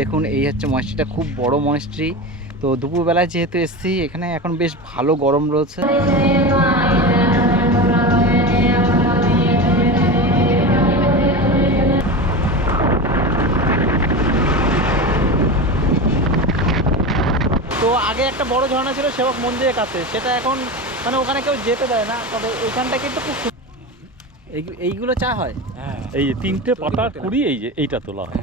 দেখুন এই হচ্ছে মনেস্ট্রিটা খুব বড় মনেস্ট্রি তো দুপুরবেলায় যেহেতু এসছি এখানে এখন বেশ ভালো গরম রয়েছে। তো আগে একটা বড় ঝর্ণা ছিল সেবক মন্দিরের কাছে। সেটা এখন মানে ওখানে কেউ যেতে দেয় না তবে এখানটা কিন্তু খুব এইগুলো চা হয়? এই যে তিনটে পাতা কুড়ি এই যে এইটা তোলা হয়।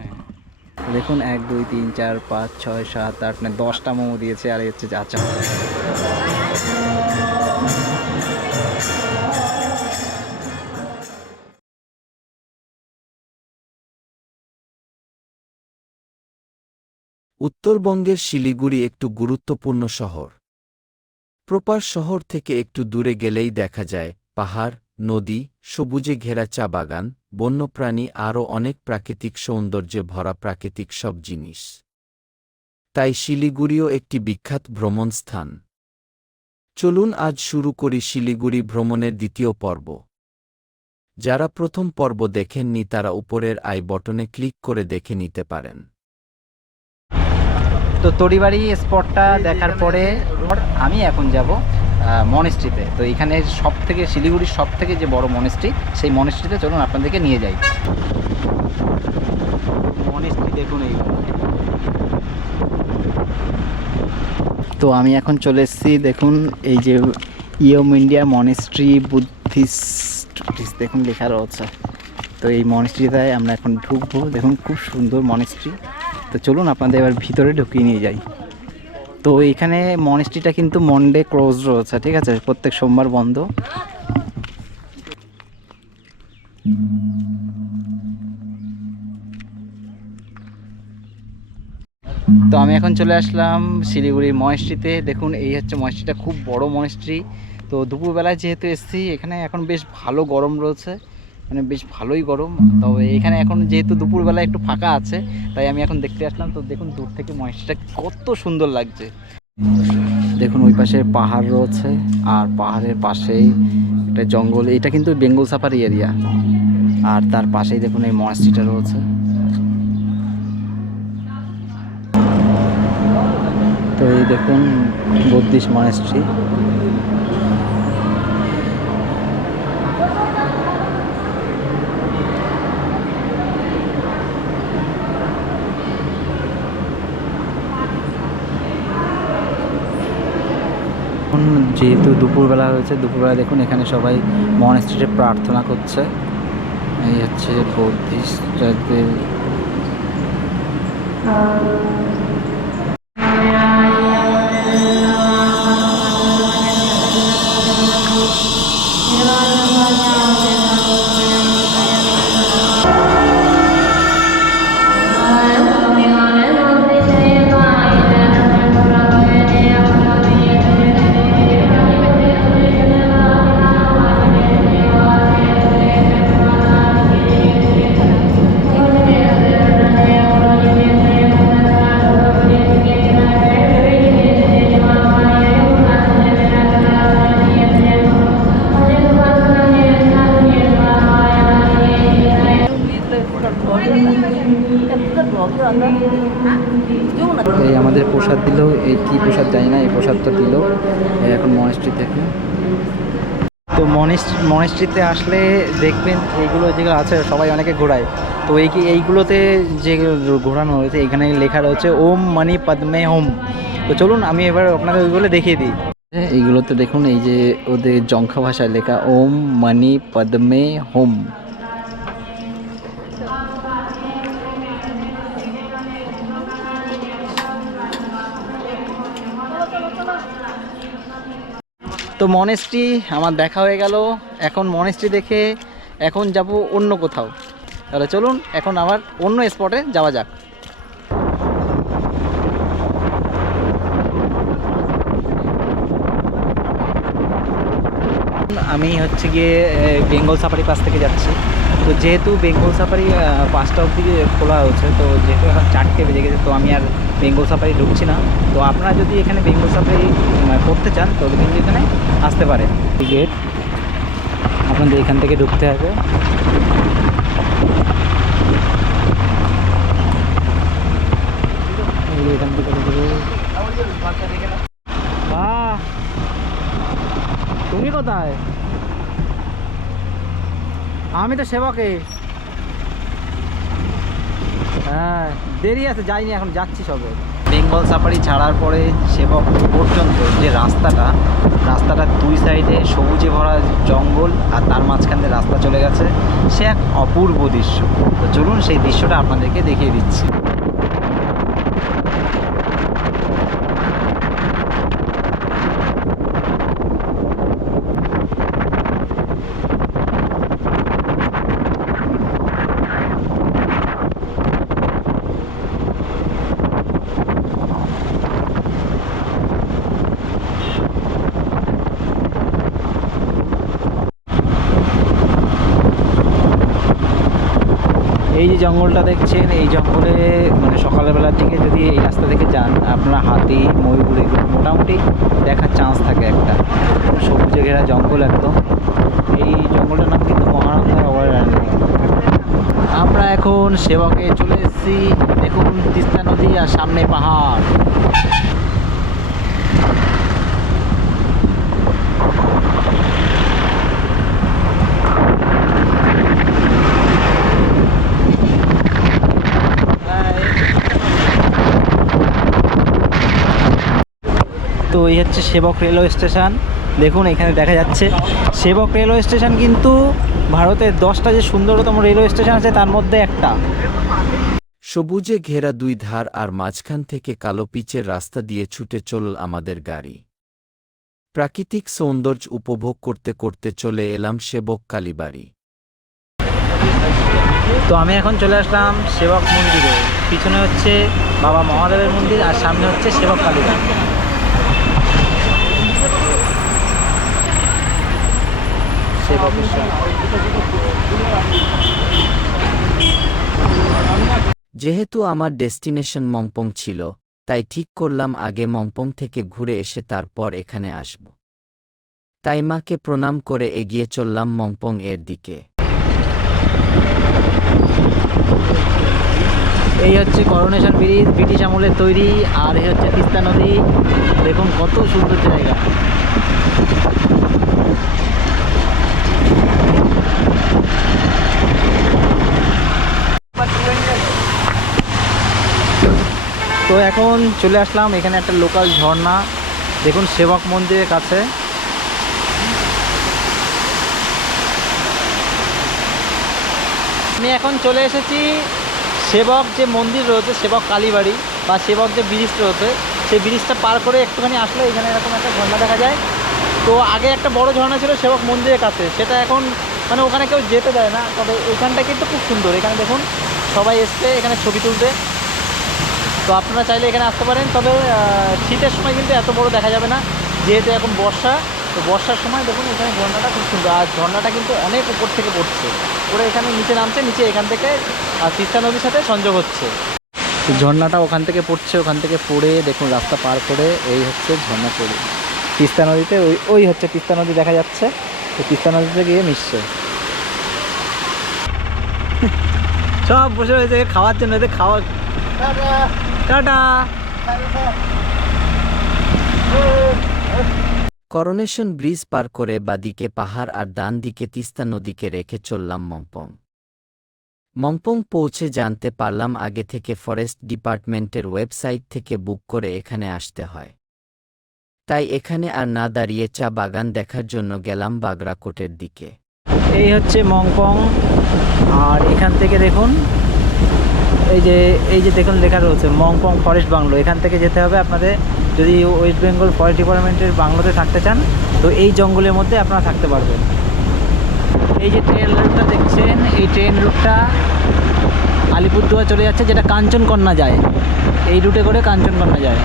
দেখুন, এক, দুই, তিন, চার, পাঁচ, ছয়, সাত, আট, নয়, দশটা মোমো দিয়েছে, আর হচ্ছে চা উত্তরবঙ্গের শিলিগুড়ি একটু গুরুত্বপূর্ণ শহর। প্রপার শহর থেকে একটু দূরে গেলেই দেখা যায় পাহাড়, নদী, সবুজে ঘেরা চা বাগান বন্যপ্রাণী আরও অনেক প্রাকৃতিক সৌন্দর্যে ভরা প্রাকৃতিক সব জিনিস। তাই শিলিগুড়িও একটি বিখ্যাত ভ্রমণ স্থান। চলুন আজ শুরু করি শিলিগুড়ি ভ্রমণের দ্বিতীয় পর্ব। যারা প্রথম পর্ব দেখেননি তারা উপরের আই বটনে ক্লিক করে দেখে নিতে পারেন। তো তরিবাড়ি স্পটটা দেখার পরে আমি এখন যাব। মনেস্ট্রিতে তো এখানে সব থেকে শিলিগুড়ির সব থেকে যে বড় মনেস্ট্রি সেই মনেস্ট্রিতে চলুন আপনাদেরকে নিয়ে যাই। মনেস্ট্রি দেখুন এই। তো আমি এখন চলে এসেছি, দেখুন, এই যে ইয়ম ইন্ডিয়া মনেস্ট্রি বুদ্ধিস্ট দেখুন লেখা রয়েছে। তো এই মনেস্ট্রিতে আমরা এখন ঢুকবো। দেখুন, খুব সুন্দর মনেস্ট্রি তো চলুন আপনাদের এবার ভিতরে ঢুকিয়ে নিয়ে যাই। তো এখানে মনেস্ট্রিটা কিন্তু মন্ডে ক্লোজ রয়েছে, ঠিক আছে? প্রত্যেক সোমবার বন্ধ। তো আমি এখন চলে আসলাম শিলিগুড়ির মহেশ্রীতে দেখুন, এই হচ্ছে মহেশ্রীটা খুব বড় মহেশ্রী তো দুপুরবেলায় যেহেতু এসছি, এখানে এখন বেশ ভালো গরম রয়েছে। মানে বেশ ভালোই গরম। তবে এখানে এখন যেহেতু দুপুরবেলা একটু ফাঁকা আছে, তাই আমি এখন দেখতে আসলাম। তো দেখুন, দূর থেকে মহেশটা কত সুন্দর লাগছে। দেখুন, ওই পাশে পাহাড় রয়েছে, আর পাহাড়ের পাশেই একটা জঙ্গল। এটা কিন্তু বেঙ্গল সাফারি এরিয়া। আর তার পাশেই দেখুন, এই মনেস্ট্রিটা রয়েছে। তো এই দেখুন বুদ্ধিস্ট মনেস্ট্রি এখন যেহেতু দুপুরবেলা হয়েছে দুপুরবেলা দেখুন এখানে সবাই মনেস্ট্রিতে প্রার্থনা করছে। এই হচ্ছে বৌদ্ধিস্টদের এই আমাদের প্রসাদ দিল, এই কি প্রসাদ জানি না, এই প্রসাদটা দিল, এই এখন মনেস্ট্রি থেকে। তো মনেস্ট্রি মনেস্ট্রিতে আসলে দেখবেন এইগুলো যেগুলো আছে, সবাই অনেকে ঘোরায়। তো এই কি, এইগুলোতে যে ঘোরানো হয়েছে, এখানে লেখা রয়েছে, ওম মানি পদ্মে হোম। তো চলুন, আমি এবার আপনাদের ওইগুলো দেখিয়ে দিই। এইগুলোতে দেখুন, এই যে ওদের জঙ্খা ভাষায় লেখা, ওম মানি পদ্মে হোম। তো মনেস্ট্রি আমার দেখা হয়ে গেল। এখন মনেস্ট্রি দেখে এখন যাব অন্য কোথাও। তাহলে চলুন, এখন আবার অন্য স্পটে যাওয়া যাক। আমি হচ্ছে গিয়ে বেঙ্গল সাফারি পাস থেকে যাচ্ছি। তো যেহেতু বেঙ্গল সাফারি পাঁচটা অবধি খোলা হচ্ছে, তো যেহেতু এখন চারটে বেজে গেছে, তো আমি আর বেঙ্গল সাফারি ঢুকছি না। তো আপনারা যদি এখানে বেঙ্গল সাফারি করতে চান তবে কিন্তু এখানে আসতে পারেন। গেট আপনাদের এখান থেকে ঢুকতে হবে। আমি তো সেবকে। হ্যাঁ দেরি আছে, যাইনি, এখন যাচ্ছি সবে। বেঙ্গল সাফারি ছাড়ার পরে সেবক পর্যন্ত যে রাস্তাটা রাস্তাটার দুই সাইডে সবুজে ভরা জঙ্গল আর তার মাঝখান দিয়ে রাস্তা চলে গেছে, সে এক অপূর্ব দৃশ্য। তো চলুন সেই দৃশ্যটা আপনাদেরকে দেখিয়ে দিচ্ছি। জঙ্গলটা দেখছেন, এই জঙ্গলে মানে সকালবেলার দিকে যদি এই রাস্তা থেকে যান, আপনারা হাতি, ময়ূর এগুলো মোটামুটি দেখার চান্স থাকে একটা। সবুজে ঘেরা জঙ্গল একদম। এই জঙ্গলটার নাম কিন্তু মহানন্দা অভয়ারণ্য আমরা এখন সেবকে চলে এসেছি। দেখুন, তিস্তা নদী আর সামনে পাহাড় তো এই হচ্ছে সেবক রেলওয়ে স্টেশন। দেখুন এখানে দেখা যাচ্ছে। সেবক রেলওয়ে স্টেশন কিন্তু ভারতের দশটা যে সুন্দরতম রেলওয়ে স্টেশন আছে তার মধ্যে একটা। সবুজে ঘেরা দুই ধার আর মাঝখান থেকে কালো পিচের রাস্তা দিয়ে ছুটে চলল আমাদের গাড়ি। প্রাকৃতিক সৌন্দর্য উপভোগ করতে করতে চলে এলাম সেবক কালীবাড়ি। তো আমি এখন চলে আসলাম সেবক মন্দিরে। পিছনে হচ্ছে বাবা মহাদেবের মন্দির আর সামনে হচ্ছে সেবক কালীবাড়ি। যেহেতু আমার ডেস্টিনেশন মংপং ছিল, তাই ঠিক করলাম আগে মংপং থেকে ঘুরে এসে তারপর এখানে আসব। তাই মাকে প্রণাম করে এগিয়ে চললাম মংপং এর দিকে। এই হচ্ছে করোনেশন ব্রিজ ব্রিটিশ আমলের তৈরি, আর এই হচ্ছে তিস্তা নদী, দেখুন কত সুন্দর জায়গা। তো এখন চলে আসলাম, এখানে একটা লোকাল ঝর্ণা। দেখুন সেবক মন্দিরের কাছে। আমি এখন চলে এসেছি সেবক যে মন্দির রয়েছে, সেবক কালীবাড়ি বা সেবক যে ব্রিজ রয়েছে, সেই ব্রিজটা পার করে একটুখানি আসলে এখানে এরকম একটা ঝর্ণা দেখা যায়। তো আগে একটা বড় ঝর্ণা ছিল সেবক মন্দিরের কাছে, সেটা এখন মানে ওখানে কেউ যেতে দেয় না, তবে এখানটা কিন্তু খুব সুন্দর। এখানে দেখুন সবাই এসছে, এখানে ছবি তুলতে তো আপনারা চাইলে এখানে আসতে পারেন। তবে শীতের সময় কিন্তু এত বড় দেখা যাবে না। যেহেতু এখন বর্ষা, তো বর্ষার সময় দেখুন এখানে ঝর্ণাটা খুব সুন্দর। আর ঝর্ণাটা কিন্তু অনেক উপর থেকে পড়ছে। ওরা এখানে নিচে নামছে, নিচে এখান থেকে তিস্তা নদীর সাথে সংযোগ হচ্ছে। ঝর্ণাটা ওখান থেকে পড়ছে, ওখান থেকে পড়ে দেখুন রাস্তা পার করে এই হচ্ছে ঝর্ণা পড়ে। তিস্তা নদীতে ওই ওই হচ্ছে তিস্তা নদী দেখা যাচ্ছে। তো তিস্তা নদীতে গিয়ে মিশছে। সব বসে রয়েছে, খাওয়ার জন্য খাওয়া টাটা। করোনেশন ব্রিজ পার করে বাদিকে পাহাড় আর ডান দিকে তিস্তা নদীকে রেখে চললাম মংপং। মংপং পৌঁছে জানতে পারলাম আগে থেকে ফরেস্ট ডিপার্টমেন্টের ওয়েবসাইট থেকে বুক করে এখানে আসতে হয়। তাই এখানে আর না দাঁড়িয়ে চা বাগান দেখার জন্য গেলাম বাগরাকোটের দিকে। এই হচ্ছে মংপং। আর এখান থেকে দেখুন এই যে এই যে দেখুন, লেখা রয়েছে, মংপং ফরেস্ট বাংলো। এখান থেকে যেতে হবে আপনাদের, যদি ওয়েস্ট বেঙ্গল ফরেস্ট ডিপার্টমেন্টের বাংলোতে থাকতে চান, তো এই জঙ্গলের মধ্যে আপনারা থাকতে পারবেন। এই যে ট্রেন রুটটা দেখছেন, এই ট্রেন রুটটা আলিপুরদুয়ার চলে যাচ্ছে, যেটা কাঞ্চনকন্যা যায়। এই রুটে করে কাঞ্চনকন্যা যায়।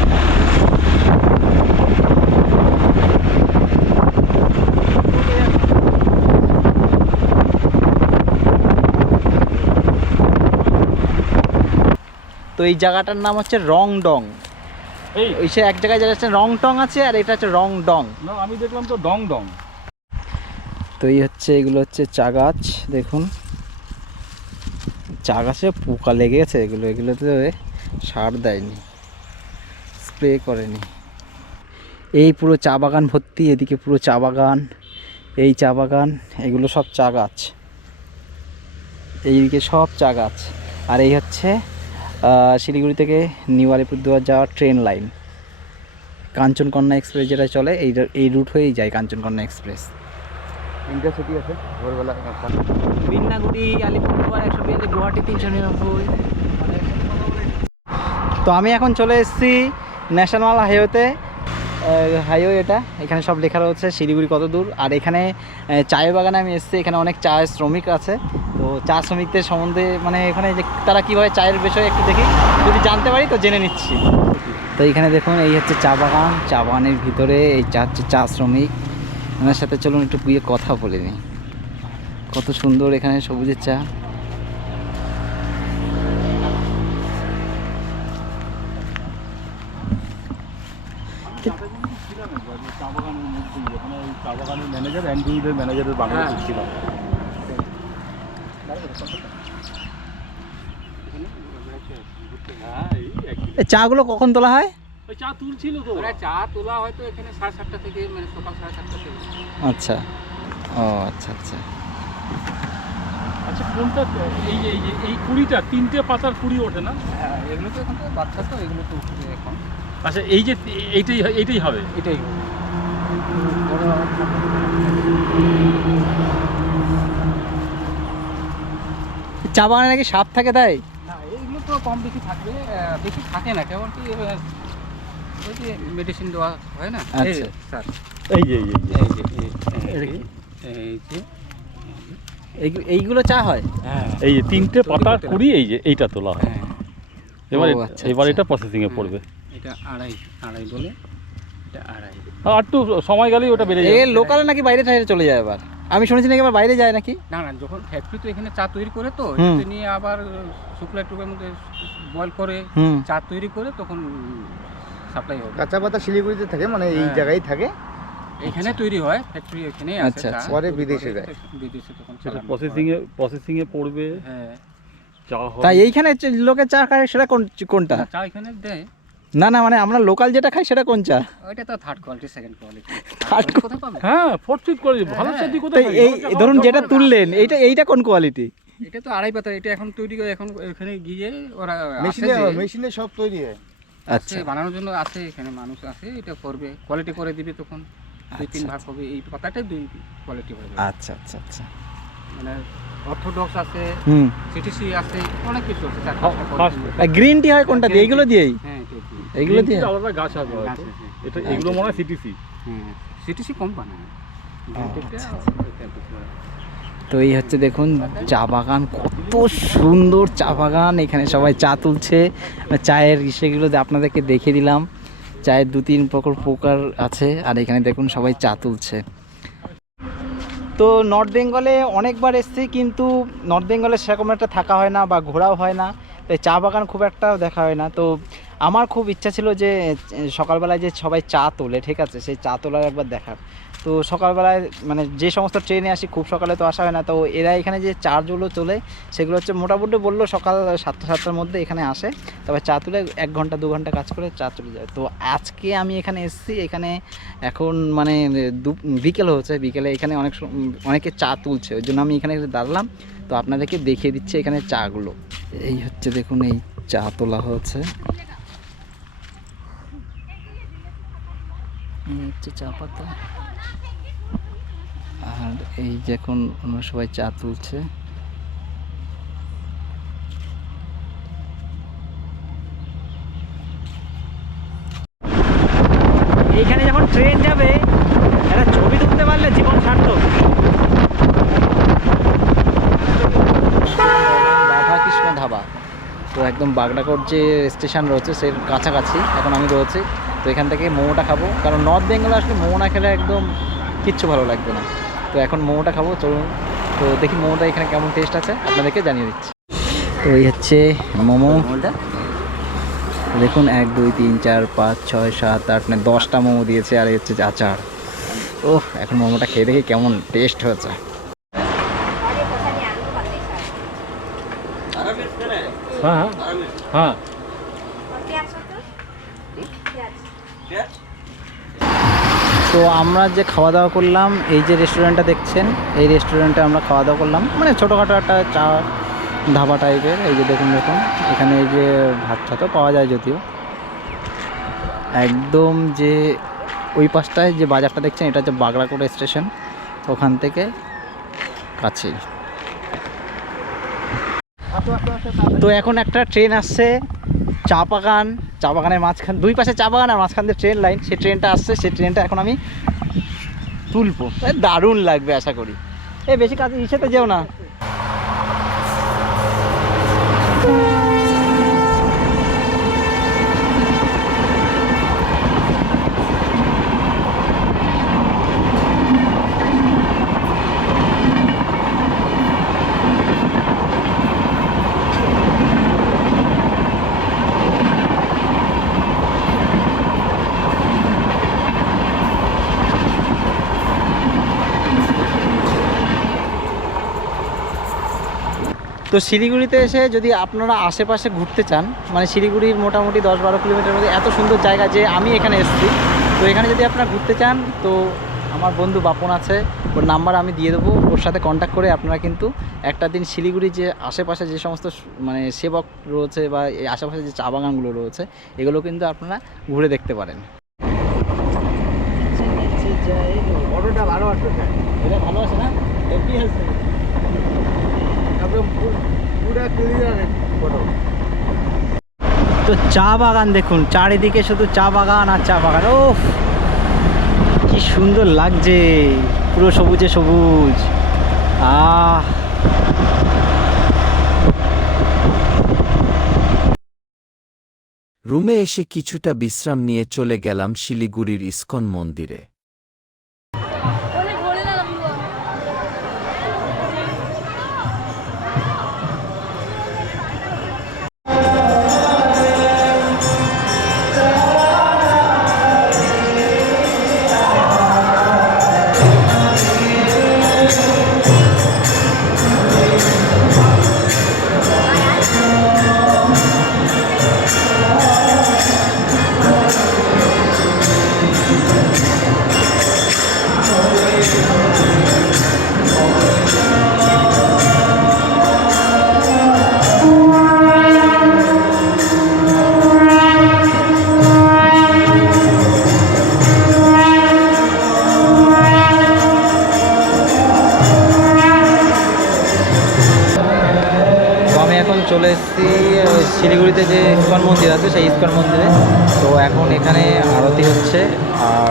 এই জায়গাটার নাম হচ্ছে রং ডং এই সে এক জায়গায় যাচ্ছে রং টং আছে আর এটা হচ্ছে রং ডং আমি দেখলাম তো ডং ডং তো এই হচ্ছে এগুলো হচ্ছে চা গাছ দেখুন। চা গাছে পোকা লেগে গেছে এগুলো এগুলোতে সার দেয়নি স্প্রে করেনি। এই পুরো চা বাগান ভর্তি এদিকে পুরো চা বাগান এই চা বাগান এগুলো সব চা গাছ। এইদিকে সব চা গাছ আর এই হচ্ছে শিলিগুড়ি থেকে নিউ আলিপুরদুয়ার যাওয়ার ট্রেন লাইন কাঞ্চনকন্যা এক্সপ্রেস যেটা চলে এই এই রুট হয়েই যায় কাঞ্চনকন্যা এক্সপ্রেস ইন্টারসিটি আছে ভোরবেলা বিন্নাগুড়ি আলিপুরদুয়ার একশো বিয়াল্লিশ গুয়াহাটি তিনশো নিরানব্বই। তো আমি এখন চলে এসেছি ন্যাশনাল হাইওয়েতে হাইওয়ে এটা এখানে সব লেখা রয়েছে শিলিগুড়ি কত দূর। আর এখানে চায়ের বাগানে আমি এসেছি এখানে অনেক চায়ের শ্রমিক আছে। তো চা শ্রমিকদের সম্বন্ধে মানে এখানে যে তারা কীভাবে চায়ের বিষয়ে একটু দেখি, যদি জানতে পারি তো জেনে নিচ্ছি। তো এখানে দেখুন, এই হচ্ছে চা বাগান। চা বাগানের ভিতরে এই চা হচ্ছে চা শ্রমিক। ওনার সাথে চলুন একটু গিয়ে কথা বলে নিই। কত সুন্দর এখানে সবুজের চা। চা বাগানের ম্যানেজার অ্যান্ড্রুইডের ম্যানেজারের বাগানে হ্যাঁ এই একই। এই চাগুলো কখন তোলা হয়? ওই চা তুলছিল তো। ওরা চা তোলা হয়তো এখানে সাড়ে সাতটা থেকে মানে সকাল সাড়ে সাতটা থেকে। আচ্ছা। ও আচ্ছা আচ্ছা। আচ্ছা কোনটা এই যে এই যে এই কুড়িটা তিনটে পাতার কুড়ি ওঠে না? হ্যাঁ এগুলো তো এখন তো বাচ্চা তো এগুলো তো এখন। আচ্ছা এই যে এইটাই এইটাই হবে? এটাই চা বাগানে নাকি সাপ থাকে তাই? না এইগুলো তো কম বেশি থাকবে বেশি থাকে না কেমন কি এবার ওই যে মেডিসিন দেওয়া হয় না? এই আচ্ছা। স্যার। এই যে এই যে এই যে। এইগুলো চা হয়? হ্যাঁ। এই যে তিনটে করতে কুড়ি এই যে এইটা তোলা হয়। হ্যাঁ। এবার আচ্ছা, এবার আচ্ছা। এটা প্রসেসিং এ পড়বে। এটা আড়াই আড়াই বলে। আড়াই। আর একটু সময় গেলেই ওটা বেড়ে এ যাবে। লোকালে নাকি বাইরে টাইরে চলে যায় আবার? আমি শুনেছি নাকি আবার বাইরে যায় নাকি? না না যখন ফ্যাক্টরি তো এখানে চা তৈরি করে তো হুম। নিয়ে আবার শুকলা টুকের মধ্যে বয়েল করে চা তৈরি করে তখন সাপ্লাই হবে। কাঁচা পাতা শিলিগুড়িতে থাকে মানে এই হ্যাঁ। জায়গায় থাকে? এখানে তৈরি হয় ফ্যাক্টরি এখানেই আছে আচ্ছা, আচ্ছা। পরে বিদেশে যায়। বিদেশে তখন প্রসেসিং এ প্রসেসিং এ পড়বে হ্যাঁ। চা হবে। তাই এইখানে লোকে চা খায় সেটা কোন কোনটা? চা এখানে দেয়। না না মানে আমরা লোকাল যেটা খাই সেটা কোন চা ওইটা তো third quality second quality Third কোথায় পাবে? হ্যাঁ ফোর্থ ফিট করে ভালো। চাটি তো কোথায় এই ধরুন যেটা তুললেন এইটা এইটা কোন কোয়ালিটি এটা তো আড়াই পাতা এটা এখন তৈরি করে এখন এখানে গিয়ে ওরা মেশিনে মেশিনে সব তৈরি হয়। আচ্ছা। বানানোর জন্য আছে এখানে মানুষ আছে এটা করবে কোয়ালিটি করে দিবে তখন। দুই তিন আচ্ছা, ভাগ হবে এই পাতাটাই দুই কোয়ালিটি হবে আচ্ছা আচ্ছা আচ্ছা। মানে অর্থোডক্স আছে হুম। সিটিসি আছে অনেক কিছু আছে। গ্রিন টি হয় কোনটা দিয়ে? এইগুলো দিয়েই? হ্যাঁ এটা দিয়ে। এইগুলো দিয়ে আলাদা গাছ হবে আছে, হ্যাঁ। এটা এগুলো মনে হয় সিটিসি হ্যাঁ সিটিসি কম বানায়। গ্রিনটিটা আচ্ছা, বানায়। তো এই হচ্ছে দেখুন চা বাগান কত সুন্দর চা বাগান। এখানে সবাই চা তুলছে। চায়ের সেগুলো আপনাদেরকে দেখিয়ে দিলাম। চায়ের দু তিন প্রকার প্রকার আছে আর এখানে দেখুন সবাই চা তুলছে। তো নর্থ বেঙ্গলে অনেকবার এসেছি কিন্তু নর্থ বেঙ্গলে সেরকম একটা থাকা হয় না বা ঘোরাও হয় না। তাই চা বাগান খুব একটা দেখা হয় না। তো আমার খুব ইচ্ছা ছিল যে, সকালবেলায় যে সবাই চা তোলে, ঠিক আছে? সেই চা তোলার একবার দেখার। তো সকালবেলায় মানে যে সমস্ত ট্রেনে আসি, খুব সকালে তো আসা হয় না। তো এরা এখানে যে চার্জগুলো তোলে, সেগুলো হচ্ছে মোটামুটি বলল সকাল সাতটা, সাতটার মধ্যে এখানে আসে। তবে চা তুলে এক ঘণ্টা, দু ঘণ্টা কাজ করে চা চলে যায়। তো আজকে আমি এখানে এসেছি, এখানে এখন মানে দু- বিকেল হচ্ছে বিকেলে এখানে অনেক অনেকে চা তুলছে, ওই জন্য আমি এখানে দাঁড়ালাম। তো আপনাদেরকে দেখিয়ে দিচ্ছি এখানে চাগুলো। এই হচ্ছে দেখুন, এই চা তোলা হচ্ছে হচ্ছে চা পাতা। আর এই যে এখন ওনারা সবাই চা তুলছে। এইখানে যখন ট্রেন যাবে একটা ছবি তুলতে পারলে জীবন সার্থক। রাধাকৃষ্ণ ধাবা। তো একদম বাগডাকোট যে স্টেশন রয়েছে সেই কাছাকাছি। এখন আমি রয়েছি। তো এখান থেকে মোমোটা খাব। কারণ নর্থ বেঙ্গলে আসলে মোমো না খেলে একদম কিচ্ছু ভালো লাগবে না। তো এখন মোমোটা খাব চলুন। তো দেখি মোমোটা এখানে কেমন টেস্ট আছে আপনাদেরকে জানিয়ে দিচ্ছি। তো এই হচ্ছে মোমো। দেখুন এক দুই তিন চার পাঁচ ছয় সাত আট নয় দশটা মোমো দিয়েছে আর এই হচ্ছে আচার। ও এখন মোমোটা খেয়ে দেখি কেমন টেস্ট হয়েছে। হ্যাঁ হ্যাঁ। হ্যাঁ তো আমরা যে খাওয়া দাওয়া করলাম, এই যে রেস্টুরেন্টটা দেখছেন, এই রেস্টুরেন্টে আমরা খাওয়া দাওয়া করলাম। মানে ছোটোখাটো একটা চা ধাবা টাইপের এই যে দেখুন দেখুন। এখানে এই যে ভাত টাতও পাওয়া যায় যদিও। একদম যে ওই পাশটায় যে বাজারটা দেখছেন, এটা হচ্ছে বাগড়াকোট স্টেশন ওখান থেকে কাছেই। তো এখন একটা ট্রেন আসছে চা বাগান, চা বাগানের মাঝখান, দুই পাশে চা বাগান আর মাঝখান দিয়ে ট্রেন লাইন সেই ট্রেনটা আসছে, সেই ট্রেনটা এখন আমি তুলবো। দারুণ লাগবে, আশা করি। এ বেশি কাজ ইসেতে যেও না। তো শিলিগুড়িতে এসে যদি আপনারা আশেপাশে ঘুরতে চান মানে শিলিগুড়ির মোটামুটি দশ বারো কিলোমিটার মধ্যে এত সুন্দর জায়গা যে আমি এখানে এসেছি। তো এখানে যদি আপনারা ঘুরতে চান তো আমার বন্ধু বাপন আছে ওর নাম্বার আমি দিয়ে দেবো। ওর সাথে কন্ট্যাক্ট করে আপনারা কিন্তু একটা দিন শিলিগুড়ি যে আশেপাশে যে সমস্ত মানে সেবক রয়েছে বা এই আশেপাশে যে চা বাগানগুলো রয়েছে এগুলো কিন্তু আপনারা ঘুরে দেখতে পারেন। ভালো আসবে এটা ভালো আছে না? হেভি আছে একদম পুরো ক্লিয়ার ফটো তো চা বাগান দেখুন চারিদিকে শুধু চা বাগান আর চা বাগান। ও কি সুন্দর লাগছে পুরো সবুজে সবুজ। আহ। রুমে এসে কিছুটা বিশ্রাম নিয়ে চলে গেলাম শিলিগুড়ির ইস্কন মন্দিরে।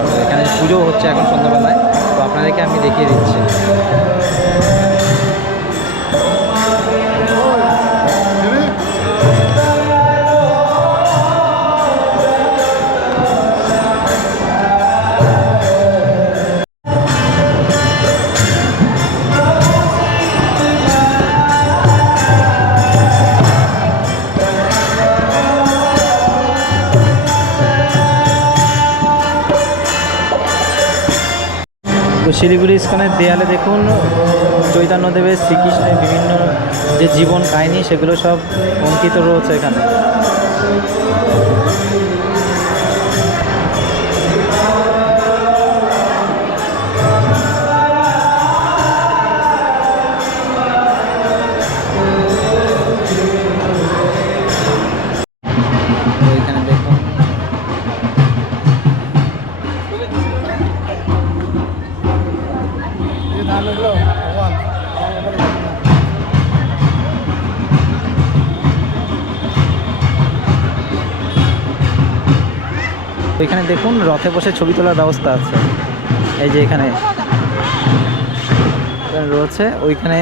আর এখানে পুজো হচ্ছে এখন সন্ধ্যাবেলায় তো আপনাদেরকে আমি দেখিয়ে দিচ্ছি। শিলিগুড়ি ইস্কনের দেয়ালে দেখুন চৈতন্যদেবের শ্রীকৃষ্ণের বিভিন্ন যে জীবন কাহিনী, সেগুলো সব অঙ্কিত রয়েছে এখানে। এখানে দেখুন, রথে বসে ছবি তোলার ব্যবস্থা আছে। এই যে এখানে রয়েছে, ওইখানে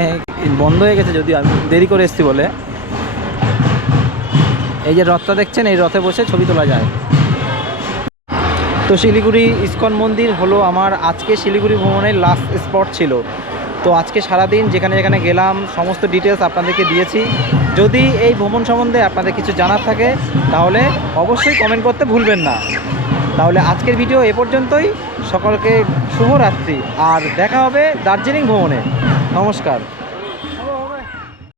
বন্ধ হয়ে গেছে যদিও, আমি দেরি করে এসেছি বলে। এই যে রথটা দেখছেন, এই রথে বসে ছবি তোলা যায়। তো শিলিগুড়ি ইস্কন মন্দির হলো আমার আজকে শিলিগুড়ি ভ্রমণের লাস্ট স্পট ছিল। তো আজকে সারাদিন যেখানে যেখানে গেলাম, সমস্ত ডিটেলস আপনাদেরকে দিয়েছি। যদি এই ভ্রমণ সম্বন্ধে আপনাদের কিছু জানার থাকে, তাহলে অবশ্যই কমেন্ট করতে ভুলবেন না। তাহলে আজকের ভিডিও এ পর্যন্তই। সকলকে শুভরাত্রি। আর দেখা হবে দার্জিলিং ভ্রমণে। নমস্কার।